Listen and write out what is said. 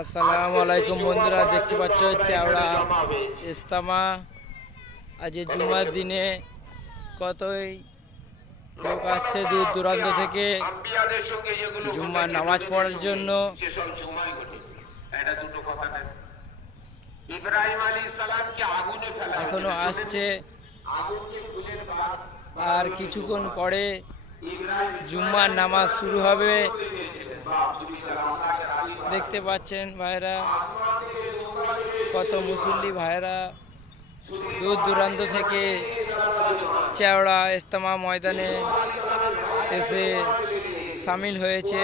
আসসালামু আলাইকুম বন্ধুরা, দেখতে পাচ্ছ চেওড়া ইজতেমা। আজ জুমার দিনে কতই লোক আসছে দূর দূরান্ত থেকে জুম্মার নামাজ পড়ার জন্য। এখনো আসছে, আর কিছুক্ষণ পরে জুম্মার নামাজ শুরু হবে। দেখতে পাচ্ছেন ভাইরা, কত মুসল্লি ভাইরা দূর দূরান্ত থেকে চেওড়া ইজতেমা ময়দানে এসে সামিল হয়েছে।